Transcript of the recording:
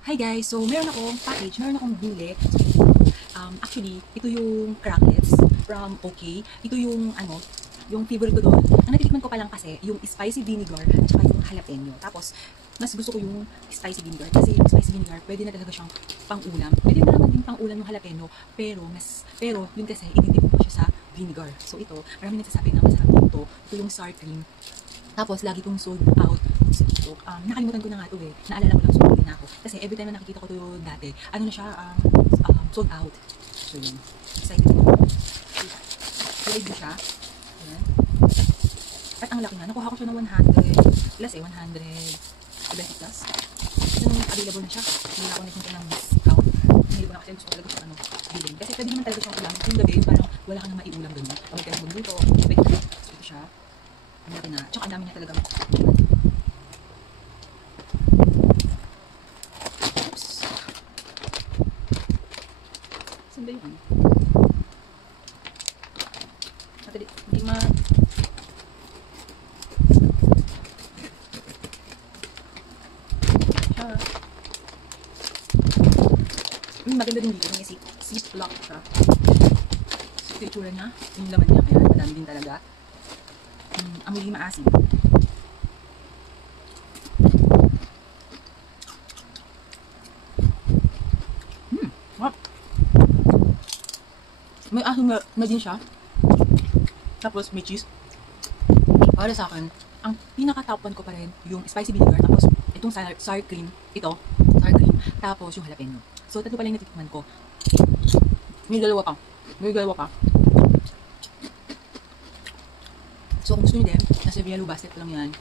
Hi guys! So, meron akong package, meron akong binili. Actually, ito yung crackers from OK. Ito yung, yung favorite ko doon. Ang natitikman ko pa lang kasi, yung spicy vinegar at saka yung jalapeno. Tapos, mas gusto ko yung spicy vinegar. Kasi yung spicy vinegar, pwede na talaga siyang pang-ulam. Pwede na naman din pang-ulam yung jalapeno. Pero yun kasi, ididip ko siya sa vinegar. So ito, marami nagsasabi na masarap dito. Ito yung sour cream. Tapos, lagi kong sold out. So, nakalimutan ko na nga ito eh. Naalala ko lang, sold na ako. Kasi every time na nakikita ko ito dati, ano na siya, sold out. So, yun. Excited ko. Tuloy din siya. Ayan. At ang laki na. Nakuha ko siya ng 100 plus 170 plus. Yung available na siya. Hindi na ako nagpunta ng discount. Hindi ko na kasi gusto ko talaga siya bilhin. Kasi pwede naman talaga siyang ulam. Yung gabi, parang wala ka nang maiulam ganun. Pwede ka nang magluto. Pwede ka. So, ito siya. Ang laki na. Tsaka ang dami niya talaga. Oops. Saan ba yun? Hindi ma... Maganda din dito. May ziplock siya. So, itsura niya. Yung laman niya. Kaya madami din talaga. Amoy maasim. Wow. May asim na din siya. Tapos may cheese. Para sa akin, ang pinaka-top 1 ko pa rin yung spicy vinegar. Tapos itong sour cream. Ito, sour cream. Tapos yung jalapeno. So, tatlo pala yung natitikman ko. May dalawa pa. So, kung gusto nyo din, nasa yellow basket ko lang yan.